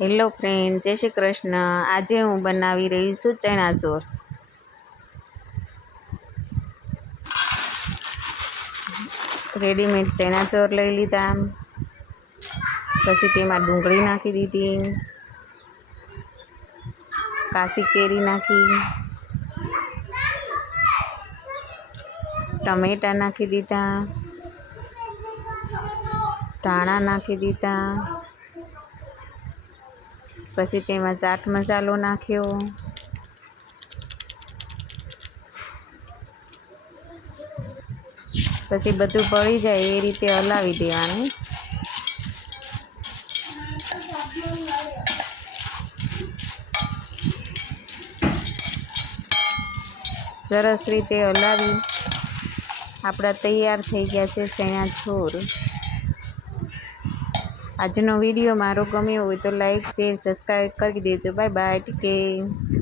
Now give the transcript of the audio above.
Hello friend, જય શ્રી કૃષ્ણ। આજે હું બનાવી રહી છું ચણા ચોર। રેડીમેડ ચણા ચોર લઈ લીધા, પછી તેમાં ડુંગળી નાખી દીધી, કાચી કેરી નાખી, ટમેટા નાખી દીધા, ધાણા નાખી દીધા, પછી તેમાં ચાટ મસાલો નાખ્યો, પછી બધું ભળી જાય એ રીતે હલાવી દેવાનું। સરસ રીતે હલાવી આપણા તૈયાર થઈ ગયા છે ચણા ચોર। આજનો વિડીયો મારો ગમ્યો હોય તો લાઈક, શેર, સબસ્ક્રાઈબ કરી દેજો। Bye bye, take care.